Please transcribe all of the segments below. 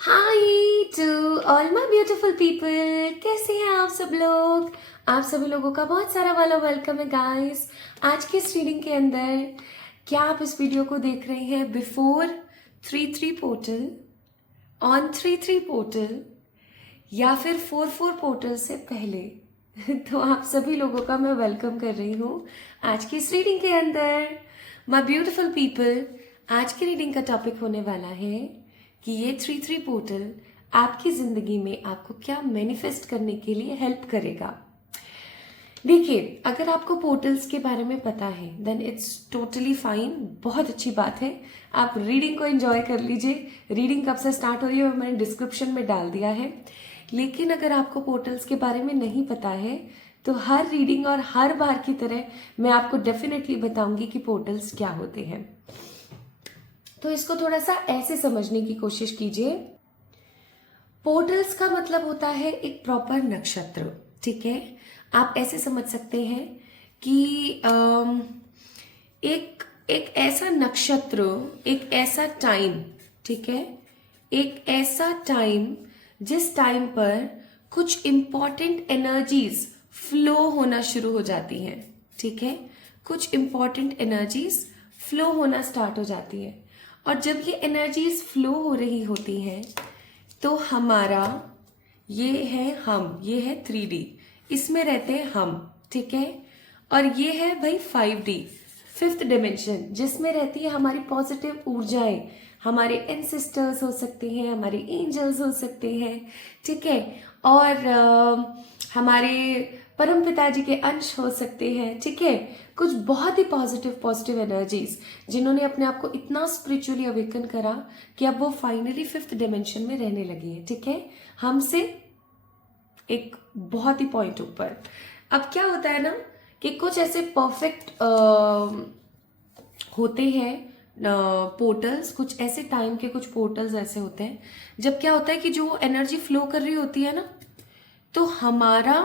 Hi to all my beautiful people, कैसे हैं आप सब लोग। आप सभी लोगों का बहुत सारा वाला वेलकम है गाइस। आज की इस रीडिंग के अंदर क्या आप इस वीडियो को देख रहे हैं बिफोर 3-3 पोर्टल, ऑन 3-3 पोर्टल या फिर 4-4 पोर्टल से पहले तो आप सभी लोगों का मैं वेलकम कर रही हूँ आज की इस रीडिंग के अंदर। माय ब्यूटीफुल पीपल, आज की रीडिंग का टॉपिक होने वाला है कि ये 3-3 पोर्टल आपकी जिंदगी में आपको क्या मैनिफेस्ट करने के लिए हेल्प करेगा। देखिए, अगर आपको पोर्टल्स के बारे में पता है देन इट्स टोटली फाइन, बहुत अच्छी बात है। आप रीडिंग को एंजॉय कर लीजिए। रीडिंग कब से स्टार्ट हो रही है मैंने डिस्क्रिप्शन में डाल दिया है। लेकिन अगर आपको पोर्टल्स के बारे में नहीं पता है तो हर रीडिंग और हर बार की तरह मैं आपको डेफिनेटली बताऊंगी कि पोर्टल्स क्या होते हैं। तो इसको थोड़ा सा ऐसे समझने की कोशिश कीजिए। पोर्टल्स का मतलब होता है एक प्रॉपर नक्षत्र, ठीक है। आप ऐसे समझ सकते हैं कि एक एक ऐसा नक्षत्र, एक ऐसा टाइम, ठीक है, एक ऐसा टाइम जिस टाइम पर कुछ इंपॉर्टेंट एनर्जीज फ्लो होना शुरू हो जाती हैं, ठीक है। कुछ इंपॉर्टेंट एनर्जीज फ्लो होना स्टार्ट हो जाती है और जब ये एनर्जीज फ्लो हो रही होती हैं तो हमारा ये है हम, ये है 3D, इसमें रहते हैं हम, ठीक है। और ये है भाई 5D, फिफ्थ डिमेंशन, जिसमें रहती है हमारी पॉजिटिव ऊर्जाएं। हमारे एंसेस्टर्स हो सकते हैं, हमारे एंजल्स हो सकते हैं, ठीक है। और हमारे परम पिताजी के अंश हो सकते हैं, ठीक है। कुछ बहुत ही पॉजिटिव एनर्जीज जिन्होंने अपने आप को इतना स्पिरिचुअली अवेकन करा कि अब वो फाइनली फिफ्थ डिमेंशन में रहने लगी है, ठीक है, हमसे एक बहुत ही पॉइंट ऊपर। अब क्या होता है ना कि कुछ ऐसे परफेक्ट होते हैं पोर्टल्स, कुछ ऐसे टाइम के कुछ पोर्टल्स ऐसे होते हैं जब क्या होता है कि जो एनर्जी फ्लो कर रही होती है ना, तो हमारा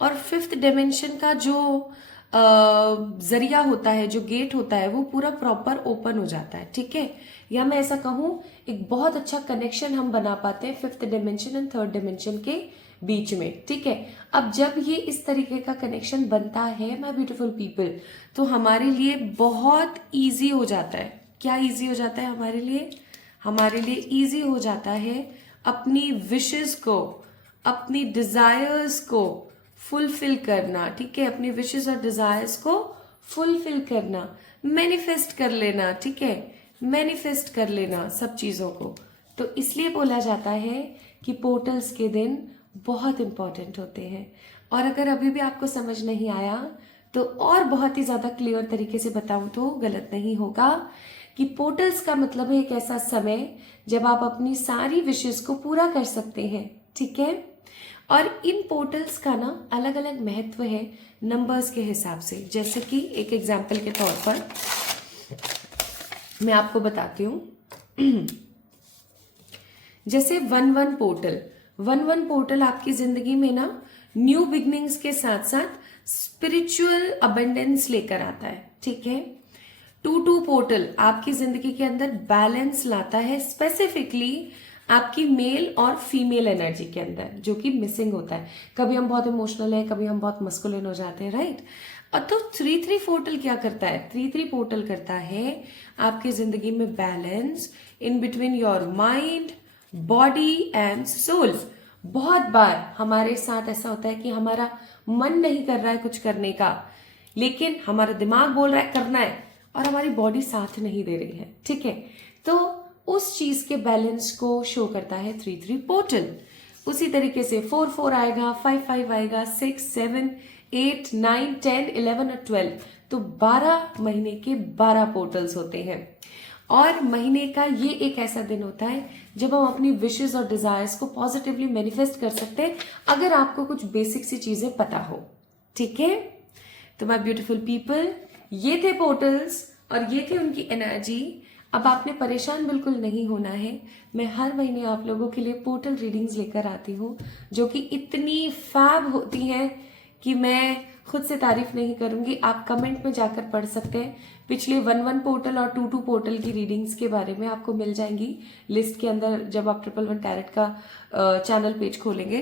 और फिफ्थ डिमेंशन का जो जरिया होता है, जो गेट होता है, वो पूरा प्रॉपर ओपन हो जाता है, ठीक है। या मैं ऐसा कहूँ, एक बहुत अच्छा कनेक्शन हम बना पाते हैं fifth dimension and third dimension के बीच में, ठीक है। अब जब ये इस तरीके का कनेक्शन बनता है माय ब्यूटीफुल पीपल, तो हमारे लिए बहुत इजी हो जाता है। क्या इजी हो जाता है हमारे लिए? हमारे लिए इजी हो जाता है अपनी विशेस को, अपनी डिजायर्स को फुलफिल करना, ठीक है। अपनी विशेस और डिजायर्स को फुलफिल करना, मैनिफेस्ट कर लेना, ठीक है, मैनिफेस्ट कर लेना सब चीजों को। तो इसलिए बोला जाता है कि पोर्टल्स के दिन बहुत इंपॉर्टेंट होते हैं। और अगर अभी भी आपको समझ नहीं आया तो और बहुत ही ज्यादा क्लियर तरीके से बताऊं तो गलत नहीं होगा कि पोर्टल्स का मतलब है एक ऐसा समय जब आप अपनी सारी विशेस को पूरा कर सकते हैं, ठीक है। और इन पोर्टल्स का ना अलग अलग महत्व है नंबर्स के हिसाब से। जैसे कि एक एग्जाम्पल के तौर पर मैं आपको बताती हूँ जैसे 1-1 पोर्टल, 1-1 पोर्टल आपकी जिंदगी में ना न्यू बिगनिंग्स के साथ साथ स्पिरिचुअल अबंडेंस लेकर आता है, ठीक है। 2-2 पोर्टल आपकी जिंदगी के अंदर बैलेंस लाता है, स्पेसिफिकली आपकी मेल और फीमेल एनर्जी के अंदर जो कि मिसिंग होता है। कभी हम बहुत इमोशनल है, कभी हम बहुत मस्कुलिन हो जाते हैं, राइट। और तो 3-3 पोर्टल क्या करता है? 3-3 पोर्टल करता है आपकी जिंदगी में balance in between your mind, body and soul. बहुत बार हमारे साथ ऐसा होता है कि हमारा मन नहीं कर रहा है कुछ करने का, लेकिन हमारा दिमाग बोल रहा है करना है और हमारी बॉडी साथ नहीं दे रही है, ठीक है। तो उस चीज के बैलेंस को शो करता है 3-3 पोर्टल। उसी तरीके से 4-4 आएगा, 5-5 आएगा, 6-7, 8, 9, 10, 11 और 12। तो 12 महीने के 12 पोर्टल्स होते हैं। और महीने का ये एक ऐसा दिन होता है जब हम अपनी विशेस और डिजायर्स को पॉजिटिवली मैनिफेस्ट कर सकते हैं, अगर आपको कुछ बेसिक सी चीजें पता हो, ठीक है। तो माय ब्यूटीफुल पीपल, ये थे पोर्टल्स और ये थी उनकी एनर्जी। अब आपने परेशान बिल्कुल नहीं होना है। मैं हर महीने आप लोगों के लिए पोर्टल रीडिंग्स लेकर आती हूँ जो कि इतनी फैब होती हैं कि मैं खुद से तारीफ नहीं करूंगी, आप कमेंट में जाकर पढ़ सकते हैं। पिछले 1-1 पोर्टल और 2-2 पोर्टल की रीडिंग्स के बारे में आपको मिल जाएंगी लिस्ट के अंदर जब आप 111 टैरेट का चैनल पेज खोलेंगे।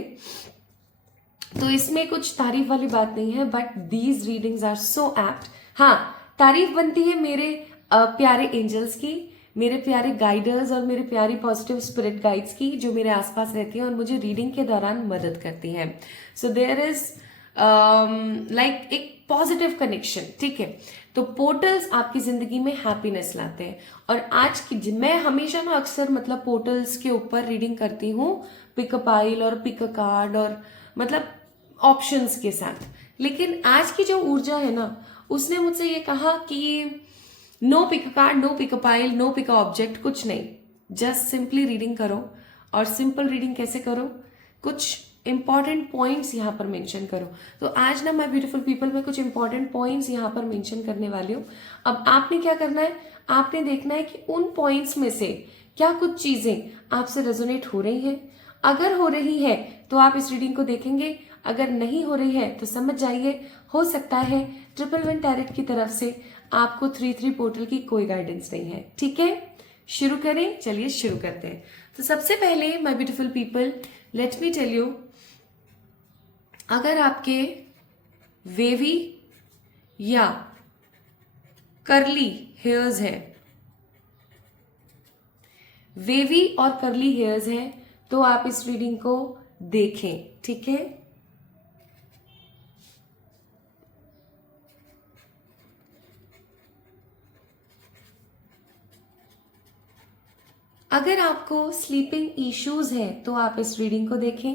तो इसमें कुछ तारीफ वाली बात नहीं है, but these readings are so apt. हाँ, तारीफ बनती है मेरे प्यारे एंजल्स की, मेरे प्यारे गाइडर्स और मेरे प्यारी पॉजिटिव स्पिरिट गाइड्स की, जो मेरे आसपास रहती हैं और मुझे रीडिंग के दौरान मदद करती हैं। सो देयर इज लाइक एक पॉजिटिव कनेक्शन, ठीक है। तो पोर्टल्स आपकी जिंदगी में हैप्पीनेस लाते हैं। और आज की मैं हमेशा ना अक्सर मतलब पोर्टल्स के ऊपर रीडिंग करती हूँ, पिक अ पाइल और पिक अ कार्ड और मतलब ऑप्शंस के साथ। लेकिन आज की जो ऊर्जा है ना, उसने मुझसे ये कहा कि no pick a card, no pick a pile, no pick a object, कुछ नहीं, जस्ट सिंपली रीडिंग करो। और सिंपल रीडिंग कैसे करो, कुछ इंपॉर्टेंट पॉइंट्स यहाँ पर मेंशन करो। तो आज ना माय ब्यूटीफुल पीपल में कुछ इंपॉर्टेंट पॉइंट्स यहाँ पर मेंशन करने वाली हूँ। अब आपने क्या करना है, आपने देखना है कि उन पॉइंट्स में से क्या कुछ चीजें आपसे रेजोनेट हो रही हैं। अगर हो रही है तो आप इस रीडिंग को देखेंगे, अगर नहीं हो रही है तो समझ जाइए हो सकता है 111 टैरेट की तरफ से आपको 3-3 पोर्टल की कोई गाइडेंस नहीं है। ठीक है, शुरू करें, चलिए शुरू करते हैं। तो सबसे पहले my beautiful people, let me tell you, अगर आपके वेवी या करली हेयर्स हैं, वेवी और करली हेयर्स हैं, तो आप इस रीडिंग को देखें। ठीक है, अगर आपको स्लीपिंग इश्यूज हैं तो आप इस रीडिंग को देखें।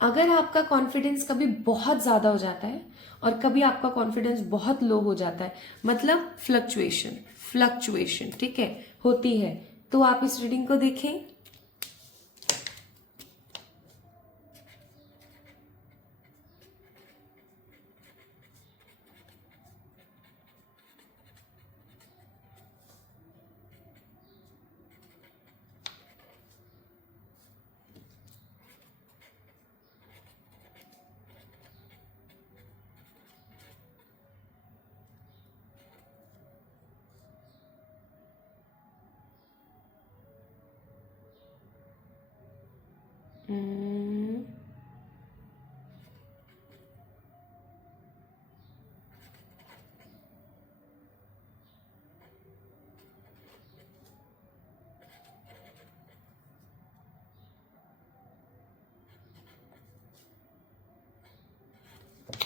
अगर आपका कॉन्फिडेंस कभी बहुत ज्यादा हो जाता है और कभी आपका कॉन्फिडेंस बहुत लो हो जाता है, मतलब फ्लक्चुएशन, ठीक है, होती है, तो आप इस रीडिंग को देखें।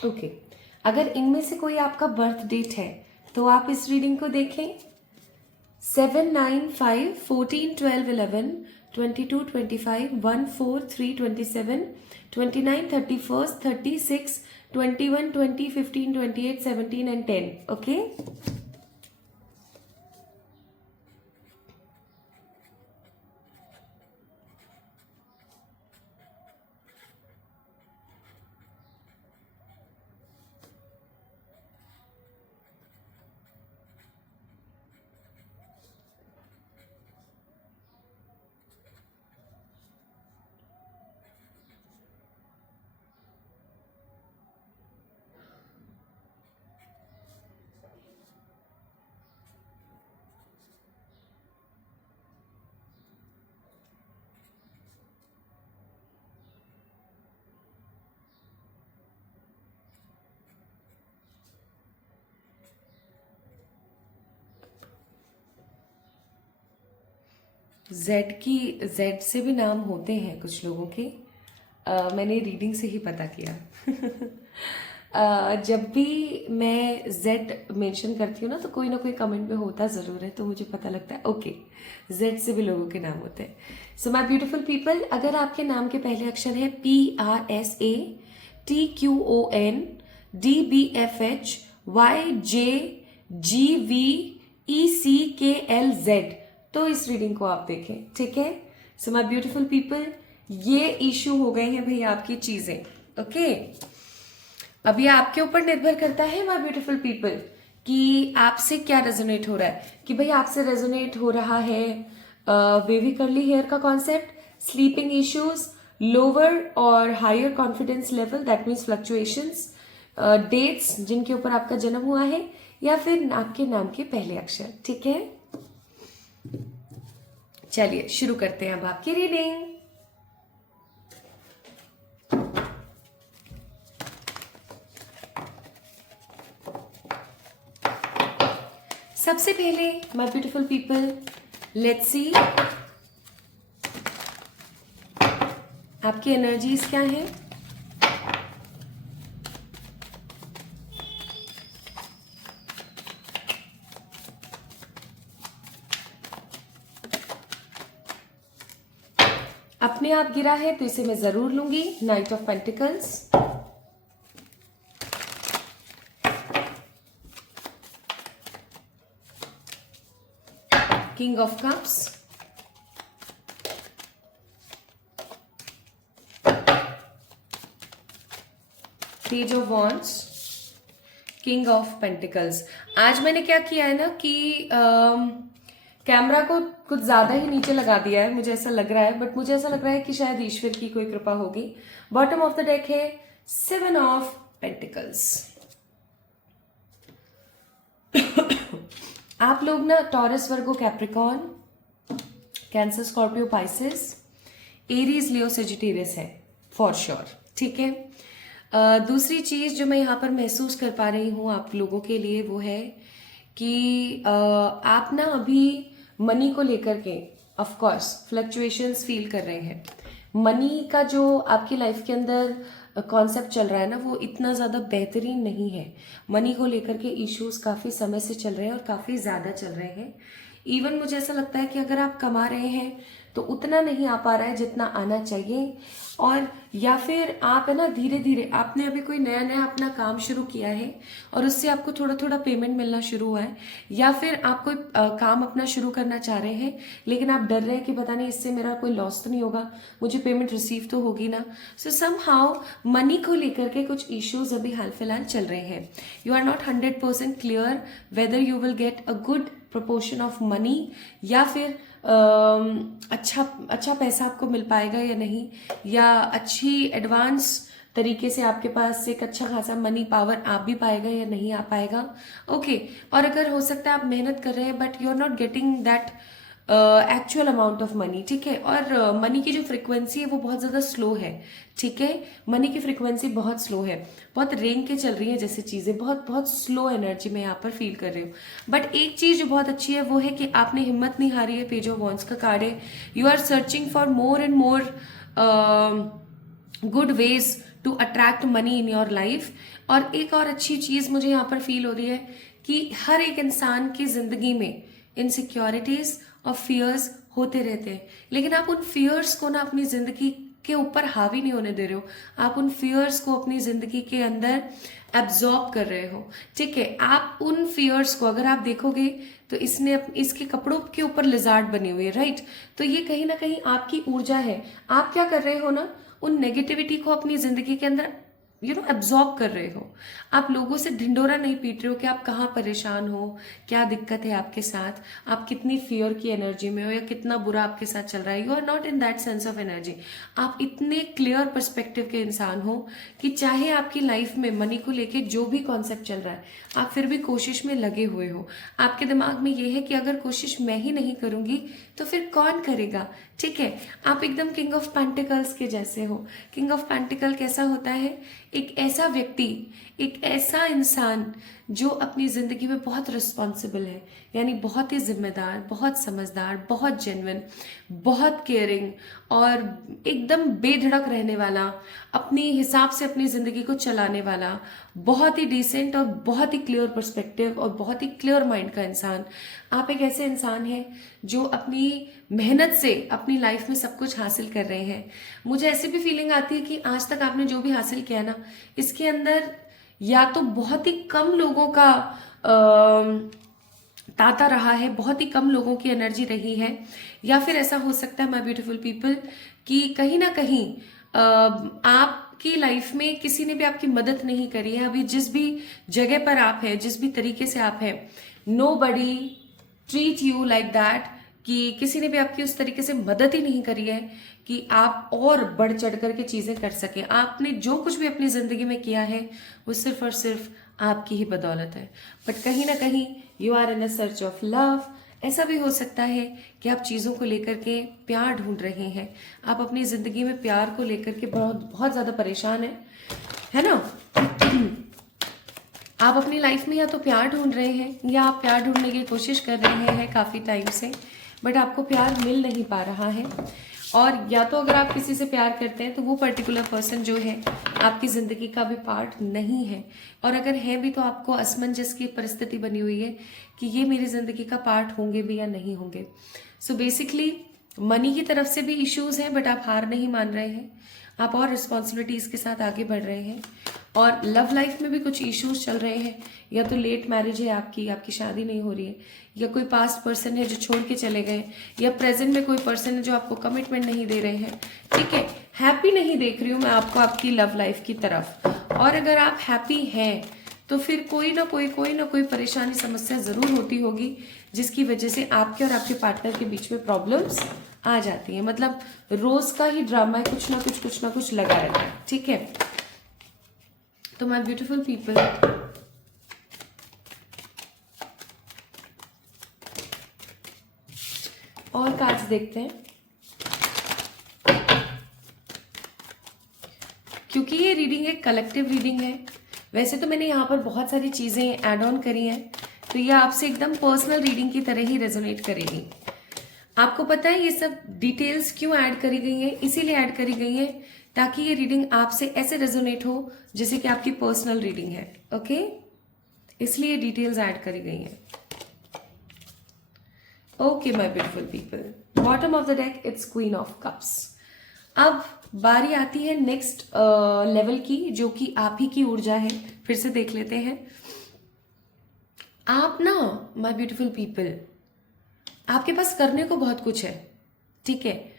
ओके, अगर इनमें से कोई आपका बर्थ डेट है तो आप इस रीडिंग को देखें। 7, 9, 5, 14, 12, 11, 22, 25, 1, 4, 3, 27, 29, 31, 36, 21, 20, 15, 28, 17 and 10. Okay? जेड से भी नाम होते हैं कुछ लोगों के, मैंने रीडिंग से ही पता किया। जब भी मैं जेड मेंशन करती हूँ ना तो कोई ना कोई कमेंट में होता ज़रूर है, तो मुझे पता लगता है ओके जेड से भी लोगों के नाम होते हैं। सो माय ब्यूटीफुल पीपल, अगर आपके नाम के पहले अक्षर है PRSA TQON DBFH YJGVECKLZ, तो इस रीडिंग को आप देखें। ठीक है, सो माय ब्यूटीफुल पीपल, ये इश्यू हो गए हैं भाई आपकी चीजें। ओके, अब ये आपके ऊपर निर्भर करता है माय ब्यूटीफुल पीपल कि आपसे क्या रेजोनेट हो रहा है, कि भाई आपसे रेजोनेट हो रहा है वेवी कर्ली हेयर का कॉन्सेप्ट, स्लीपिंग इश्यूज, लोअर और higher confidence level, that means fluctuations, dates जिनके ऊपर आपका जन्म हुआ है, या फिर नाक के नाम के पहले अक्षर। ठीक है, चलिए शुरू करते हैं अब आपकी रीडिंग। सबसे पहले my beautiful people, let's see आपकी एनर्जीज क्या है। अपने आप गिरा है तो इसे मैं जरूर लूंगी। Night of pentacles, king of cups, page of wands, king of pentacles. आज मैंने क्या किया है ना कि कैमरा को कुछ ज्यादा ही नीचे लगा दिया है, मुझे ऐसा लग रहा है, बट मुझे ऐसा लग रहा है कि शायद ईश्वर की कोई कृपा होगी। बॉटम ऑफ द डेक है 7 ऑफ पेंटिकल्स। आप लोग ना Taurus, Virgo, Capricorn, Cancer, Scorpio, Pisces, Aries, Leo, Sagittarius है फॉर श्योर। ठीक है, दूसरी चीज जो मैं यहाँ पर महसूस कर पा रही हूँ आप लोगों के लिए वो है कि आप ना अभी मनी को लेकर के ऑफ कोर्स फ्लक्चुएशंस फील कर रहे हैं। मनी का जो आपकी लाइफ के अंदर कॉन्सेप्ट चल रहा है ना, वो इतना ज़्यादा बेहतरीन नहीं है। मनी को लेकर के इश्यूज काफ़ी समय से चल रहे हैं और काफ़ी ज़्यादा चल रहे हैं। इवन मुझे ऐसा लगता है कि अगर आप कमा रहे हैं तो उतना नहीं आ पा रहा है जितना आना चाहिए, और या फिर आप है ना धीरे धीरे आपने अभी कोई नया नया अपना काम शुरू किया है और उससे आपको थोड़ा थोड़ा पेमेंट मिलना शुरू हुआ है, या फिर आप कोई काम अपना शुरू करना चाह रहे हैं लेकिन आप डर रहे हैं कि पता नहीं इससे मेरा कोई लॉस तो नहीं होगा, मुझे पेमेंट रिसीव तो होगी ना। सो समहाउ मनी को लेकर के कुछ इश्यूज अभी हाल फिलहाल चल रहे हैं। You are not 100% clear whether you will get a good proportion of money, या फिर अच्छा पैसा आपको मिल पाएगा या नहीं, या अच्छी एडवांस तरीके से आपके पास एक अच्छा खासा मनी पावर आप भी पाएगा या नहीं आ पाएगा। ओके, और अगर हो सकता है आप मेहनत कर रहे हैं but you are not getting that actual amount of money. ठीक है, और मनी की जो फ्रिक्वेंसी है वो बहुत ज़्यादा स्लो है। ठीक है, मनी की फ्रिक्वेंसी बहुत स्लो है, बहुत रेंग के चल रही है जैसे चीज़ें, बहुत बहुत स्लो एनर्जी में यहाँ पर फील कर रही हूँ। बट एक चीज़ जो बहुत अच्छी है वो है कि आपने हिम्मत नहीं हारी है। पेज ऑफ वॉन्ड्स का कार्ड है, you are searching for more and more good ways to attract money in your life. और एक और अच्छी चीज़ मुझे यहाँ पर फील हो रही है कि हर एक इंसान की जिंदगी में इनसिक्योरिटीज और फियर्स होते रहते हैं, लेकिन आप उन फियर्स को ना अपनी जिंदगी के ऊपर हावी नहीं होने दे रहे हो, आप उन फियर्स को अपनी जिंदगी के अंदर एब्जॉर्ब कर रहे हो। ठीक है, आप उन फियर्स को अगर आप देखोगे तो इसके कपड़ों के ऊपर लिजार्ड बनी हुई है, राइट। तो ये कहीं ना कहीं आपकी ऊर्जा है। आप क्या कर रहे हो ना, उन नेगेटिविटी को अपनी जिंदगी के अंदर एब्जॉर्ब कर रहे हो। आप लोगों से ढिंडोरा नहीं पीट रहे हो कि आप कहाँ परेशान हो, क्या दिक्कत है आपके साथ, आप कितनी फियर की एनर्जी में हो या कितना बुरा आपके साथ चल रहा है। You are not in that sense of energy. आप इतने क्लियर पर्सपेक्टिव के इंसान हो कि चाहे आपकी लाइफ में मनी को लेके जो भी कॉन्सेप्ट चल रहा है, आप फिर भी कोशिश में लगे हुए हो। आपके दिमाग में ये है कि अगर कोशिश मैं ही नहीं करूंगी तो फिर कौन करेगा। ठीक है, आप एकदम किंग ऑफ पेंटिकल्स के जैसे हो। किंग ऑफ पेंटिकल कैसा होता है, एक ऐसा व्यक्ति, एक ऐसा इंसान जो अपनी जिंदगी में बहुत रिस्पॉन्सिबल है, यानी बहुत ही जिम्मेदार, बहुत समझदार, बहुत जेन्युइन, बहुत केयरिंग और एकदम बेधड़क रहने वाला, अपने हिसाब से अपनी जिंदगी को चलाने वाला, बहुत ही डिसेंट और बहुत ही क्लियर पर्सपेक्टिव और बहुत ही क्लियर माइंड का इंसान। आप एक ऐसे इंसान हैं जो अपनी मेहनत से अपनी लाइफ में सब कुछ हासिल कर रहे हैं। मुझे ऐसी भी फीलिंग आती है कि आज तक आपने जो भी हासिल किया ना, इसके अंदर या तो बहुत ही कम लोगों का ताता रहा है, बहुत ही कम लोगों की एनर्जी रही है, या फिर ऐसा हो सकता है माय ब्यूटीफुल पीपल कि कहीं ना कहीं आप आपकी लाइफ में किसी ने भी आपकी मदद नहीं करी है, अभी जिस भी जगह पर आप है, जिस भी तरीके से आप है, nobody treat you like that, कि किसी ने भी आपकी उस तरीके से मदद ही नहीं करी है कि आप और बढ़ चढ़ करके चीजें कर सके। आपने जो कुछ भी अपनी जिंदगी में किया है वो सिर्फ और सिर्फ आपकी ही बदौलत है। बट कहीं ना कहीं you are in a search of love. ऐसा भी हो सकता है कि आप चीज़ों को लेकर के प्यार ढूंढ रहे हैं, आप अपनी ज़िंदगी में प्यार को लेकर के बहुत बहुत ज़्यादा परेशान है ना। आप अपनी लाइफ में या तो प्यार ढूंढ रहे हैं या आप प्यार ढूंढने की कोशिश कर रहे हैं काफ़ी टाइम से, बट आपको प्यार मिल नहीं पा रहा है। और या तो अगर आप किसी से प्यार करते हैं तो वो पर्टिकुलर पर्सन जो है आपकी ज़िंदगी का भी पार्ट नहीं है, और अगर है भी तो आपको असमंजस की परिस्थिति बनी हुई है कि ये मेरी ज़िंदगी का पार्ट होंगे भी या नहीं होंगे। सो बेसिकली मनी की तरफ से भी इश्यूज हैं, बट आप हार नहीं मान रहे हैं, आप और रिस्पॉन्सिबिलिटीज के साथ आगे बढ़ रहे हैं। और लव लाइफ में भी कुछ इश्यूज चल रहे हैं, या तो लेट मैरिज है आपकी शादी नहीं हो रही है, या कोई पास्ट पर्सन है जो छोड़ के चले गए, या प्रेजेंट में कोई पर्सन है जो आपको कमिटमेंट नहीं दे रहे हैं। ठीक है, हैप्पी नहीं देख रही हूँ मैं आपको आपकी लव लाइफ की तरफ। और अगर आप हैप्पी हैं तो फिर कोई ना कोई परेशानी समस्या जरूर होती होगी, जिसकी वजह से आपके और आपके पार्टनर के बीच में प्रॉब्लम्स आ जाती है। मतलब रोज का ही ड्रामा है, कुछ ना कुछ लगा रहता है। ठीक है, तो माय ब्यूटीफुल पीपल, और कार्ड्स देखते हैं, क्योंकि ये रीडिंग एक कलेक्टिव रीडिंग है। वैसे तो मैंने यहाँ पर बहुत सारी चीजें ऐड ऑन करी हैं, तो ये आपसे एकदम पर्सनल रीडिंग की तरह ही रेजोनेट करेगी। आपको पता है ये सब डिटेल्स क्यों ऐड करी गई हैं? इसीलिए ऐड करी गई है ताकि ये रीडिंग आपसे ऐसे रेजोनेट हो जैसे कि आपकी पर्सनल रीडिंग है। ओके, इसलिए डिटेल्स ऐड करी गई हैं। Okay my beautiful people, bottom of the deck it's queen of cups. अब बारी आती है नेक्स्ट लेवल की, जो कि आप ही की ऊर्जा है। फिर से देख लेते हैं। आप ना माय ब्यूटीफुल पीपल, आपके पास करने को बहुत कुछ है। ठीक है,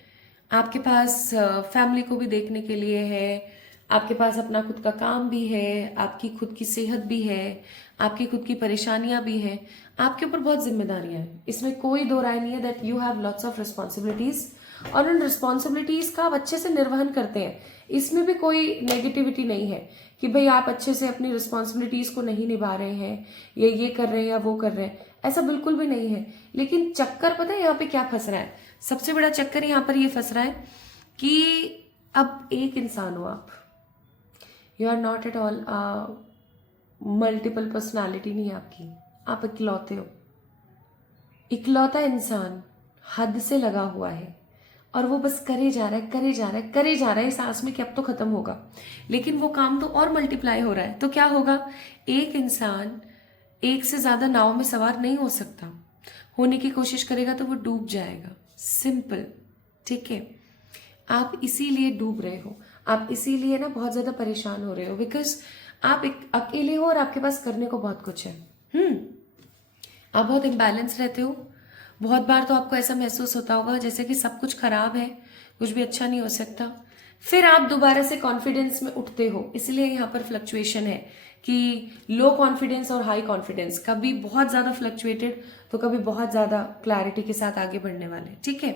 आपके पास फैमिली को भी देखने के लिए है, आपके पास अपना खुद का काम भी है, आपकी खुद की सेहत भी है, आपकी खुद की परेशानियां भी हैं, आपके ऊपर बहुत जिम्मेदारियां हैं। इसमें कोई दो राय नहीं है that you have lots of responsibilities, और उन रिस्पॉन्सिबिलिटीज का आप अच्छे से निर्वहन करते हैं। इसमें भी कोई नेगेटिविटी नहीं है कि भाई आप अच्छे से अपनी रिस्पॉन्सिबिलिटीज को नहीं निभा रहे हैं, या ये कर रहे हैं या वो कर रहे हैं, ऐसा बिल्कुल भी नहीं है। लेकिन चक्कर पता है यहाँ पे क्या फंस रहा है? सबसे बड़ा चक्कर यहाँ पर ये फंस रहा है कि अब एक इंसान हो आप, you are not at all multiple personality नहीं है आपकी, आप इकलौते हो, इकलौता इंसान हद से लगा हुआ है, और वो बस करे जा रहा है इस आस में कि अब तो खत्म होगा। लेकिन वो काम तो और मल्टीप्लाई हो रहा है, तो क्या होगा? एक इंसान एक से ज्यादा नाव में सवार नहीं हो सकता, होने की कोशिश करेगा तो वो डूब जाएगा। सिंपल। ठीक है, आप इसीलिए डूब रहे हो, आप इसीलिए ना बहुत ज्यादा परेशान हो रहे हो, बिकॉज आप अकेले हो और आपके पास करने को बहुत कुछ है। आप बहुत इम्बैलेंस रहते हो। बहुत बार तो आपको ऐसा महसूस होता होगा जैसे कि सब कुछ खराब है, कुछ भी अच्छा नहीं हो सकता। फिर आप दोबारा से कॉन्फिडेंस में उठते हो, इसलिए यहाँ पर फ्लक्चुएशन है कि लो कॉन्फिडेंस और हाई कॉन्फिडेंस, कभी बहुत ज्यादा फ्लक्चुएटेड तो कभी बहुत ज्यादा क्लैरिटी के साथ आगे बढ़ने वाले। ठीक है,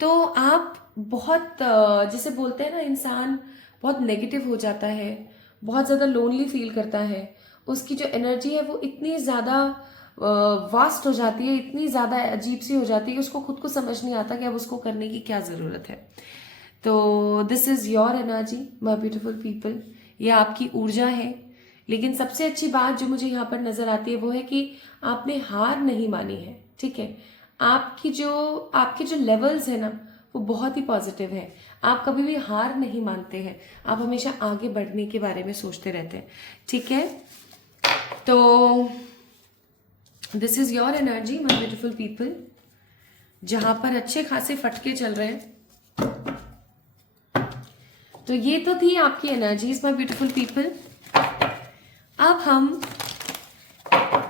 तो आप बहुत जैसे बोलते हैं ना, इंसान बहुत नेगेटिव हो जाता है, बहुत ज्यादा लोनली फील करता है, उसकी जो एनर्जी है वो इतनी ज्यादा वास्ट हो जाती है, इतनी ज्यादा अजीब सी हो जाती है कि उसको खुद को समझ नहीं आता कि अब उसको करने की क्या जरूरत है। तो this is your energy my beautiful people, ये आपकी ऊर्जा है। लेकिन सबसे अच्छी बात जो मुझे यहाँ पर नजर आती है वो है कि आपने हार नहीं मानी है। ठीक है, आपके जो लेवल्स है ना वो बहुत ही पॉजिटिव है। आप कभी भी हार नहीं मानते हैं, आप हमेशा आगे बढ़ने के बारे में सोचते रहते हैं। ठीक है, तो this is your energy my beautiful people, जहां पर अच्छे खासे फटके चल रहे हैं। तो ये तो थी आपकी एनर्जीज माय ब्यूटीफुल पीपल। अब हम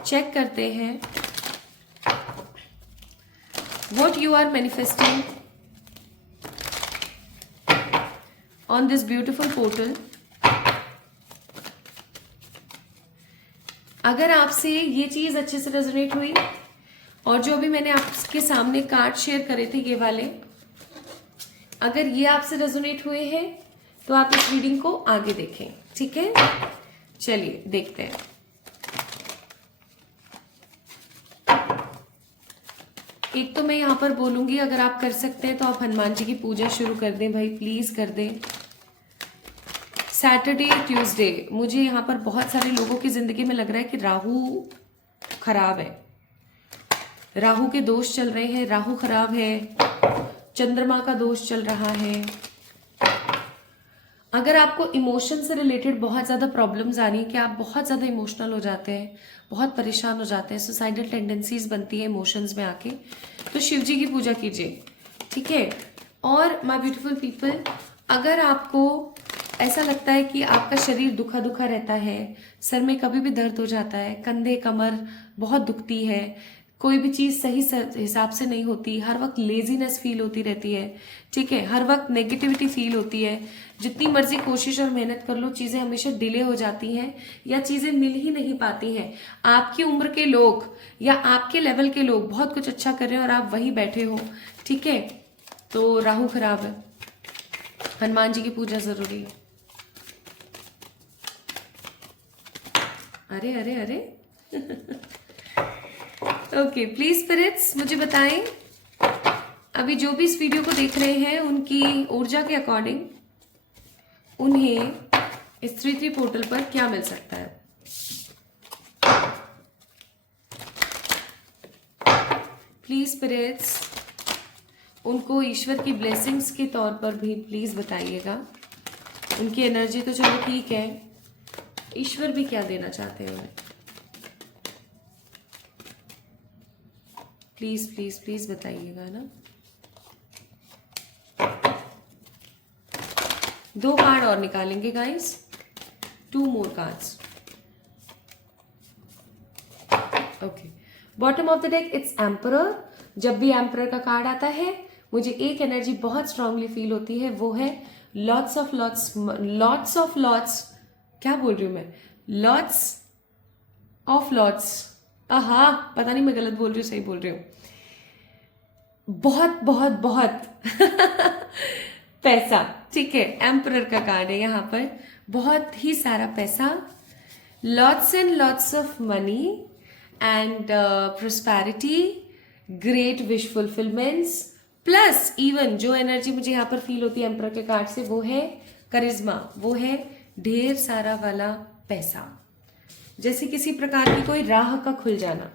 चेक करते हैं what you are manifesting on this beautiful portal अगर आपसे ये चीज अच्छे से रेजोनेट हुई और जो अभी मैंने आपके सामने कार्ड शेयर करे थे ये वाले, अगर ये आपसे रेजोनेट हुए हैं तो आप इस रीडिंग को आगे देखें, ठीक है। चलिए देखते हैं। एक तो मैं यहां पर बोलूंगी, अगर आप कर सकते हैं तो आप हनुमान जी की पूजा शुरू कर दें भाई, प्लीज कर दें। सैटरडे ट्यूसडे मुझे यहाँ पर बहुत सारे लोगों की जिंदगी में लग रहा है कि राहु खराब है, राहु के दोष चल रहे हैं, राहु खराब है, चंद्रमा का दोष चल रहा है। अगर आपको इमोशन से रिलेटेड बहुत ज्यादा प्रॉब्लम्स आ रही है कि आप बहुत ज्यादा इमोशनल हो जाते हैं, बहुत परेशान हो जाते हैं, सुसाइडल टेंडेंसीज बनती है इमोशंस में आके, तो शिव जी की पूजा कीजिए, ठीक है। और माय ब्यूटीफुल पीपल, अगर आपको ऐसा लगता है कि आपका शरीर दुखा दुखा रहता है, सर में कभी भी दर्द हो जाता है, कंधे कमर बहुत दुखती है, कोई भी चीज सही हिसाब से नहीं होती, हर वक्त लेजीनेस फील होती रहती है, ठीक है, हर वक्त नेगेटिविटी फील होती है, जितनी मर्जी कोशिश और मेहनत कर लो चीजें हमेशा डिले हो जाती हैं या चीजें मिल ही नहीं पाती हैं, आपकी उम्र के लोग या आपके लेवल के लोग बहुत कुछ अच्छा कर रहे हैं और आप वहीं बैठे हो, ठीक है, तो राहु खराब है, हनुमान जी की पूजा जरूरी है। अरे अरे अरे ओके, प्लीज स्पिरिट्स मुझे बताएं अभी जो भी इस वीडियो को देख रहे हैं उनकी ऊर्जा के अकॉर्डिंग उन्हें इस 3-3 पोर्टल पर क्या मिल सकता है। प्लीज स्पिरिट्स उनको ईश्वर की ब्लेसिंग्स के तौर पर भी प्लीज बताइएगा। उनकी एनर्जी तो चलो ठीक है, ईश्वर भी क्या देना चाहते हैं उन्हें, प्लीज प्लीज प्लीज बताइएगा ना। 2 कार्ड और निकालेंगे guys, 2 more cards. Okay, bottom of the deck it's emperor. जब भी एम्परर का कार्ड आता है मुझे एक एनर्जी बहुत स्ट्रांगली फील होती है, वो है लॉट्स ऑफ लॉट्स, क्या बोल रही हूं मैं, लॉट्स ऑफ लॉट्स, आहा पता नहीं मैं गलत बोल रही हूँ सही बोल रही हूँ, बहुत बहुत बहुत पैसा, ठीक है, एम्परर का कार्ड है यहाँ पर, बहुत ही सारा पैसा, lots and lots of money and prosperity, great wish fulfilments, plus even जो एनर्जी मुझे यहाँ पर फील होती है एम्परर के कार्ड से वो है करिश्मा, वो है ढेर सारा वाला पैसा, जैसे किसी प्रकार की कोई राह का खुल जाना।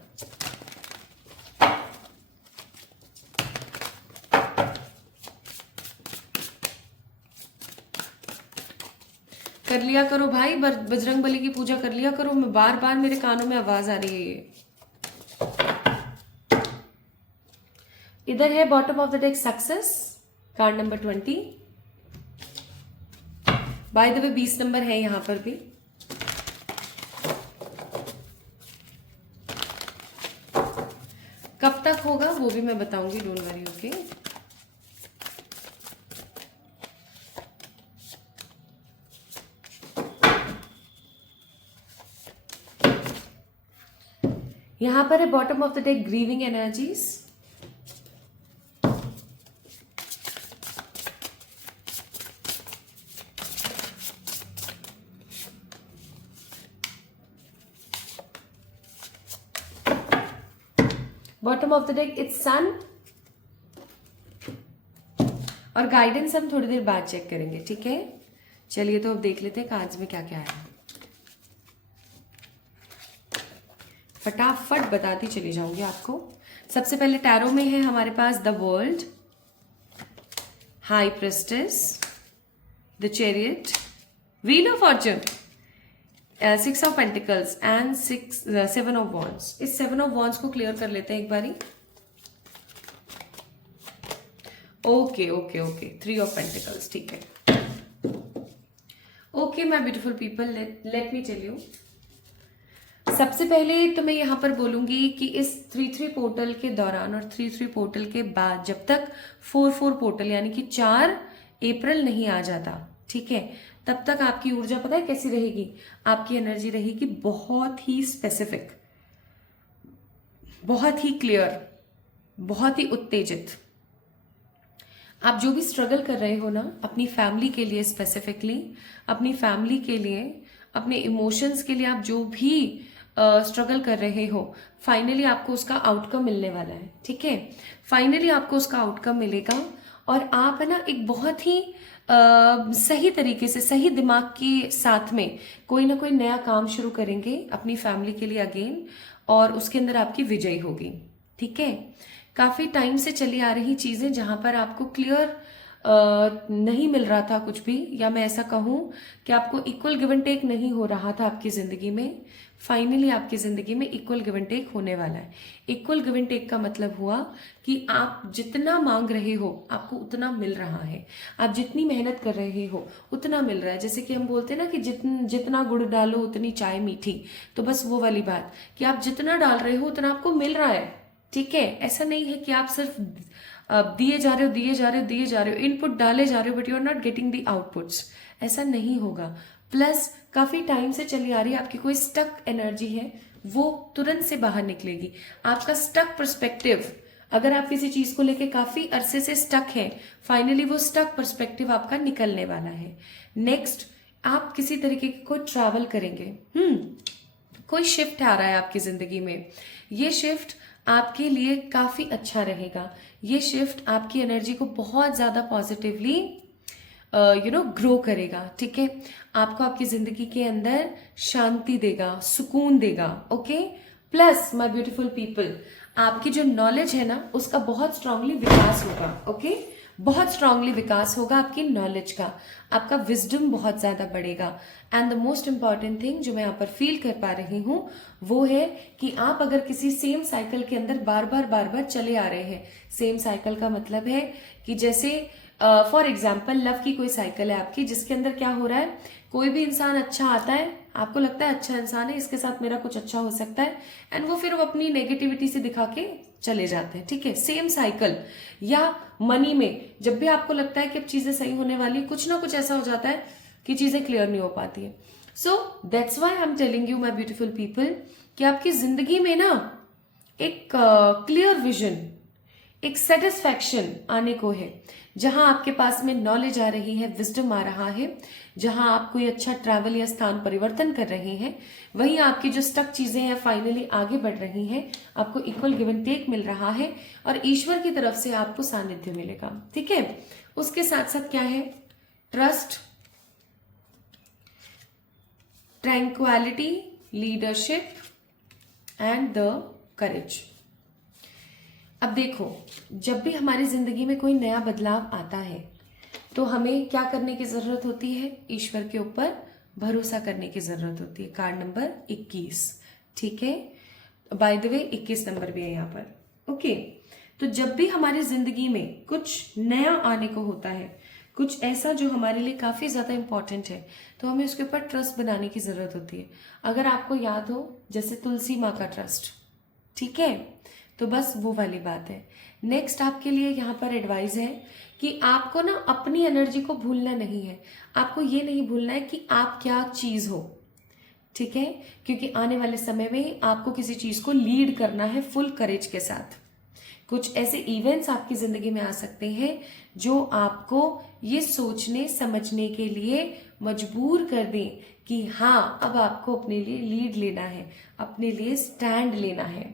कर लिया करो भाई, बजरंग बली की पूजा कर लिया करो, मैं बार बार मेरे कानों में आवाज आ रही है ये। इधर है bottom of the deck success, card number 20, by the way 20 number है यहां पर भी। कब तक होगा वो भी मैं बताऊंगी, डोंट वरी, ओके। यहां पर है bottom of the deck grieving energies, bottom of the deck it's sun, और गाइडेंस हम थोड़ी देर बाद चेक करेंगे, ठीक है। चलिए तो अब देख लेते हैं कार्ड्स में क्या क्या है, फटाफट बताती चली जाऊंगी आपको। सबसे पहले टैरो में है हमारे पास the world, high priestess, the chariot, wheel of fortune, 6 of pentacles and 7 of wands. इस 7 ऑफ वॉन्ड्स को क्लियर कर लेते हैं एक बारी। Okay okay okay, 3 of pentacles, ठीक है। Okay my beautiful people, let me tell you, सबसे पहले तो मैं यहां पर बोलूंगी कि इस 3-3 पोर्टल के दौरान और 3-3 पोर्टल के बाद जब तक 4-4 पोर्टल यानी कि 4 अप्रैल नहीं आ जाता, ठीक है, तब तक आपकी ऊर्जा पता है कैसी रहेगी? आपकी एनर्जी रहेगी बहुत ही स्पेसिफिक, बहुत ही क्लियर, बहुत ही उत्तेजित। आप जो भी स्ट्रगल कर रहे हो ना अपनी फैमिली के लिए, स्पेसिफिकली अपनी फैमिली के लिए, अपने इमोशंस के लिए, आप जो भी स्ट्रगल कर रहे हो, फाइनली आपको उसका आउटकम मिलने वाला है। ठीक है, फाइनली आपको उसका आउटकम मिलेगा और आप है ना एक बहुत ही सही तरीके से, सही दिमाग के साथ में कोई ना कोई नया काम शुरू करेंगे अपनी फैमिली के लिए अगेन, और उसके अंदर आपकी विजय होगी। ठीक है, काफी टाइम से चली आ रही चीजें जहां पर आपको क्लियर नहीं मिल रहा था कुछ भी, या मैं ऐसा कहूं कि आपको इक्वल गिव एंड टेक नहीं हो रहा था आपकी जिंदगी में, फाइनली आपकी जिंदगी में इक्वल गिव एंड टेक होने वाला है। इक्वल गिव एंड टेक का मतलब हुआ कि आप जितना मांग रहे हो आपको उतना मिल रहा है, आप जितनी मेहनत कर रहे हो उतना मिल रहा है। जैसे कि हम बोलते हैं ना कि जितना गुड़ डालो उतनी चाय मीठी, तो बस वो वाली बात कि आप जितना डाल रहे हो उतना आपको मिल रहा है। ठीक है, ऐसा नहीं है कि आप सिर्फ दिए जा रहे हो, दिए जा रहे हो, दिए जा रहे हो, इनपुट डाले जा रहे हो, but you are not getting the outputs, ऐसा नहीं होगा। प्लस काफी टाइम से चली आ रही आपकी कोई स्टक एनर्जी है, वो तुरंत से बाहर निकलेगी। आपका स्टक पर्सपेक्टिव, अगर आप किसी चीज को लेके काफी अरसे से स्टक है, फाइनली वो स्टक पर्सपेक्टिव आपका निकलने वाला है। नेक्स्ट, आप किसी तरीके की कोई ट्रैवल करेंगे, कोई शिफ्ट आ रहा है आपकी जिंदगी में, ये शिफ्ट आपके लिए काफी अच्छा रहेगा। ये शिफ्ट आपकी एनर्जी को बहुत ज्यादा पॉजिटिवली ग्रो करेगा। ठीक है, आपको आपकी जिंदगी के अंदर शांति देगा, सुकून देगा। Okay, plus my beautiful people, आपकी जो नॉलेज है ना उसका बहुत स्ट्रांगली विकास होगा। ओके, बहुत स्ट्रांगली विकास होगा आपकी नॉलेज का, आपका विजडम बहुत ज्यादा बढ़ेगा। And the most important thing जो मैं यहाँ पर फील कर पा रही हूँ वो है कि आप अगर किसी सेम साइकिल के अंदर बार बार चले आ रहे हैं, सेम साइकिल का मतलब है कि जैसे फॉर एग्जाम्पल लव की कोई साइकिल है आपकी, जिसके अंदर क्या हो रहा है, कोई भी इंसान अच्छा आता है, आपको लगता है अच्छा इंसान है, इसके साथ मेरा कुछ अच्छा हो सकता है, एंड वो फिर वो अपनी नेगेटिविटी से दिखा के चले जाते हैं। ठीक है, सेम साइकिल। या मनी में जब भी आपको लगता है कि अब चीजें सही होने वाली, कुछ ना कुछ ऐसा हो जाता है कि चीजें क्लियर नहीं हो पाती है। So that's why I am telling you my beautiful people कि आपकी जिंदगी में ना एक क्लियर विजन, एक सेटिस्फैक्शन आने को है, जहां आपके पास में नॉलेज आ रही है, विजडम आ रहा है, जहां आप कोई अच्छा ट्रैवल या स्थान परिवर्तन कर रहे हैं, वहीं आपकी जो स्टक चीजें हैं फाइनली आगे बढ़ रही हैं, आपको इक्वल गिव एंड टेक मिल रहा है और ईश्वर की तरफ से आपको सानिध्य मिलेगा। ठीक है, उसके साथ साथ क्या है, trust, tranquillity, leadership and the courage. अब देखो, जब भी हमारी जिंदगी में कोई नया बदलाव आता है तो हमें क्या करने की जरूरत होती है, ईश्वर के ऊपर भरोसा करने की जरूरत होती है। Card number 21। ठीक है, बाय द वे 21 नंबर भी है यहाँ पर। ओके, तो जब भी हमारी जिंदगी में कुछ नया आने को होता है, कुछ ऐसा जो हमारे लिए काफी ज्यादा इंपॉर्टेंट है, तो हमें उसके ऊपर ट्रस्ट बनाने की जरूरत होती है। अगर आपको याद हो, जैसे तुलसी माँ का ट्रस्ट, ठीक है, तो बस वो वाली बात है। नेक्स्ट आपके लिए यहाँ पर एडवाइस है कि आपको ना अपनी एनर्जी को भूलना नहीं है, आपको ये नहीं भूलना है कि आप क्या चीज हो। ठीक है, क्योंकि आने वाले समय में आपको किसी चीज को लीड करना है फुल करेज के साथ। कुछ ऐसे इवेंट्स आपकी जिंदगी में आ सकते हैं जो आपको ये सोचने समझने के लिए मजबूर कर दें कि हाँ, अब आपको अपने लिए लीड लेना है, अपने लिए स्टैंड लेना है।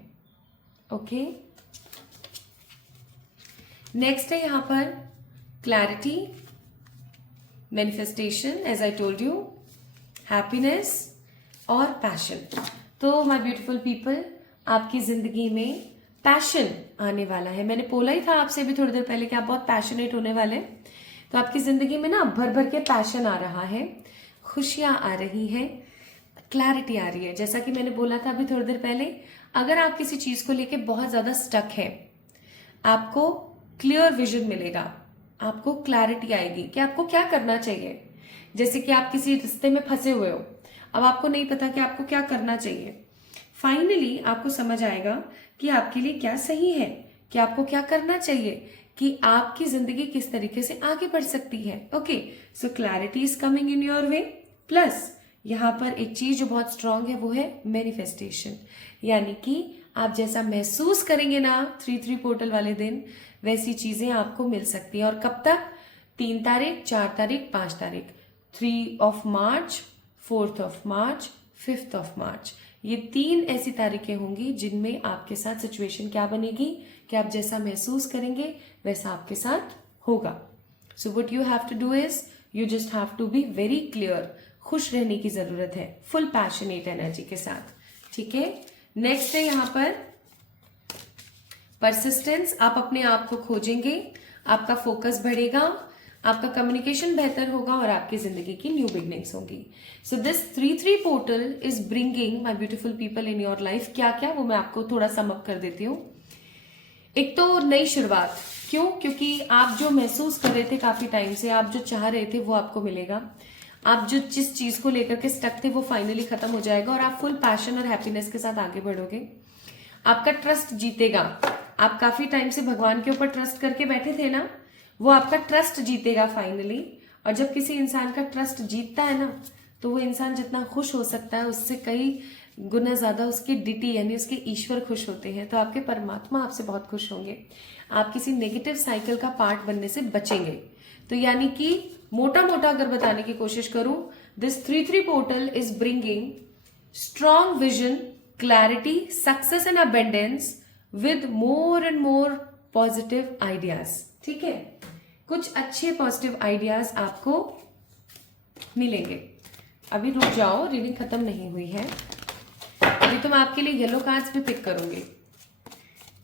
ओके, नेक्स्ट है यहां पर clarity, manifestation, as I told you, happiness और पैशन। तो माय ब्यूटीफुल पीपल, आपकी जिंदगी में पैशन आने वाला है। मैंने बोला ही था आपसे भी थोड़ी देर पहले कि आप बहुत पैशनेट होने वाले। तो आपकी जिंदगी में ना भर भर के पैशन आ रहा है, खुशियां आ रही हैं, क्लैरिटी आ रही है। जैसा कि मैंने बोला था अभी थोड़ी देर पहले, अगर आप किसी चीज को लेके बहुत ज्यादा स्टक है, आपको क्लियर विजन मिलेगा, आपको क्लैरिटी आएगी कि आपको क्या करना चाहिए। जैसे कि आप किसी रिश्ते में फंसे हुए हो, अब आपको नहीं पता कि आपको क्या करना चाहिए। फाइनली आपको समझ आएगा कि आपके लिए क्या सही है, कि आपको क्या करना चाहिए, कि आपकी जिंदगी किस तरीके से आगे बढ़ सकती है। Okay, so clarity is coming in your way. Plus यहाँ पर एक चीज जो बहुत स्ट्रांग है वो है मैनिफेस्टेशन, यानी कि आप जैसा महसूस करेंगे ना 3-3 पोर्टल वाले दिन, वैसी चीजें आपको मिल सकती है। और कब तक? 3 तारीख, 4 तारीख, 5 तारीख, 3 मार्च, 4 मार्च, 5 मार्च, ये 3 ऐसी तारीखें होंगी जिनमें आपके साथ सिचुएशन क्या बनेगी कि आप जैसा महसूस करेंगे वैसा आपके साथ होगा। So what you have to do is you just have to be very clear. खुश रहने की जरूरत है, फुल पैशनेट एनर्जी के साथ। ठीक है, नेक्स्ट है यहाँ पर परसिस्टेंस। आप अपने आप को खोजेंगे, आपका फोकस बढ़ेगा, आपका कम्युनिकेशन बेहतर होगा और आपकी जिंदगी की न्यू बिगनिंग्स होंगी। So this 3-3 portal is bringing my beautiful people in your life. क्या क्या, वो मैं आपको थोड़ा सम अप कर देती हूँ। एक तो नई शुरुआत। क्यों? क्योंकि आप जो महसूस कर रहे थे काफी टाइम से, आप जो चाह रहे थे वो आपको मिलेगा। आप जो जिस चीज को लेकर के स्टक थे वो फाइनली खत्म हो जाएगा और आप फुल पैशन और हैप्पीनेस के साथ आगे बढ़ोगे। आपका ट्रस्ट जीतेगा। आप काफी टाइम से भगवान के ऊपर ट्रस्ट करके बैठे थे ना, वो आपका ट्रस्ट जीतेगा फाइनली। और जब किसी इंसान का ट्रस्ट जीतता है ना, तो वो इंसान जितना खुश हो सकता है उससे कई गुना ज्यादा उसके डिटी यानी उसके ईश्वर खुश होते हैं। तो आपके परमात्मा आपसे बहुत खुश होंगे। आप किसी नेगेटिव साइकिल का पार्ट बनने से बचेंगे। तो यानी कि मोटा मोटा अगर बताने की कोशिश करूं, this 3-3 portal is bringing strong vision, clarity, success and abundance with more and more positive ideas. ठीक है, कुछ अच्छे पॉजिटिव आइडियाज आपको मिलेंगे। अभी रुक जाओ, रीडिंग खत्म नहीं हुई है। अभी तो मैं आपके लिए येलो कार्ड्स भी पिक करूंगी।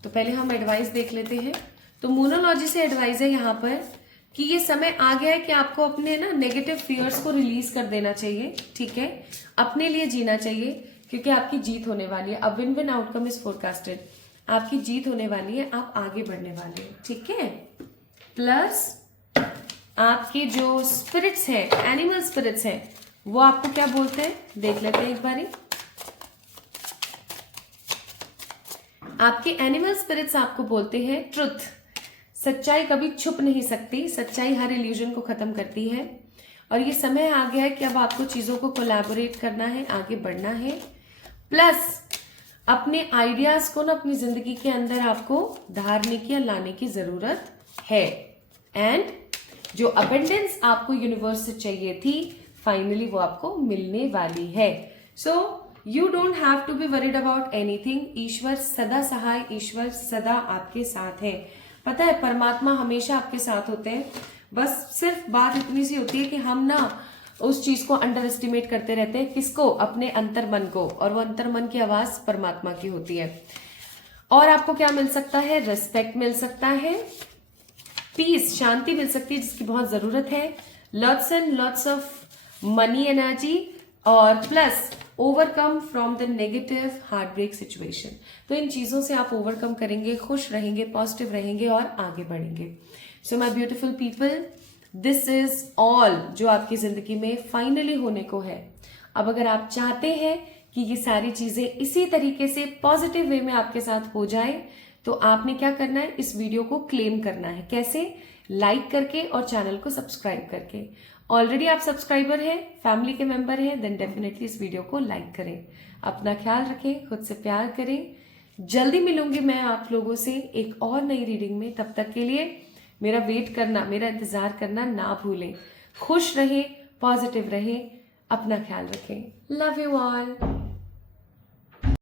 तो पहले हम एडवाइस देख लेते हैं। तो मोनोलॉजी से एडवाइस है यहाँ पर कि ये समय आ गया है कि आपको अपने ना नेगेटिव फियर्स को रिलीज कर देना चाहिए। ठीक है, अपने लिए जीना चाहिए, क्योंकि आपकी जीत होने वाली है। अब win win outcome is forecasted. आपकी जीत होने वाली है, आप आगे बढ़ने वाले हैं। ठीक है, प्लस आपके जो स्पिरिट्स हैं, एनिमल स्पिरिट्स हैं, वो आपको क्या बोलते हैं देख लेते हैं एक बारी। आपके एनिमल स्पिरिट्स आपको बोलते हैं ट्रुथ। सच्चाई कभी छुप नहीं सकती, सच्चाई हर इल्यूजन को खत्म करती है। और ये समय आ गया है कि अब आपको चीजों को कोलैबोरेट करना है, आगे बढ़ना है। प्लस अपने आइडियाज को ना अपनी जिंदगी के अंदर आपको धारने की या लाने की जरूरत है। एंड जो अबेंडेंस आपको यूनिवर्स से चाहिए थी, फाइनली वो आपको मिलने वाली है। So you don't have to be worried about anything. ईश्वर सदा सहाय, ईश्वर सदा आपके साथ है। पता है, परमात्मा हमेशा आपके साथ होते हैं। बस सिर्फ बात इतनी सी होती है कि हम ना उस चीज को अंडर एस्टिमेट करते रहते हैं। किसको? अपने अंतर मन को। और वो अंतर मन की आवाज परमात्मा की होती है। और आपको क्या मिल सकता है? रिस्पेक्ट मिल सकता है, पीस, शांति मिल सकती है जिसकी बहुत जरूरत है, lots and lots of money energy, और plus overcome from the negative heartbreak situation. तो इन चीजों से आप ओवरकम करेंगे, खुश रहेंगे, पॉजिटिव रहेंगे और आगे बढ़ेंगे। So my beautiful people, this is all जो आपकी जिंदगी में फाइनली होने को है। अब अगर आप चाहते हैं कि ये सारी चीजें इसी तरीके से पॉजिटिव वे में आपके साथ हो जाए, तो आपने क्या करना है? इस वीडियो को क्लेम करना है। कैसे? लाइक करके और चैनल को सब्सक्राइब करके। ऑलरेडी आप सब्सक्राइबर हैं, फैमिली के मेंबर हैं, देन डेफिनेटली इस वीडियो को लाइक करें। अपना ख्याल रखें, खुद से प्यार करें। जल्दी मिलूंगी मैं आप लोगों से एक और नई रीडिंग में। तब तक के लिए मेरा वेट करना, मेरा इंतजार करना ना भूलें। खुश रहें, पॉजिटिव रहें, अपना ख्याल रखें। Love you all.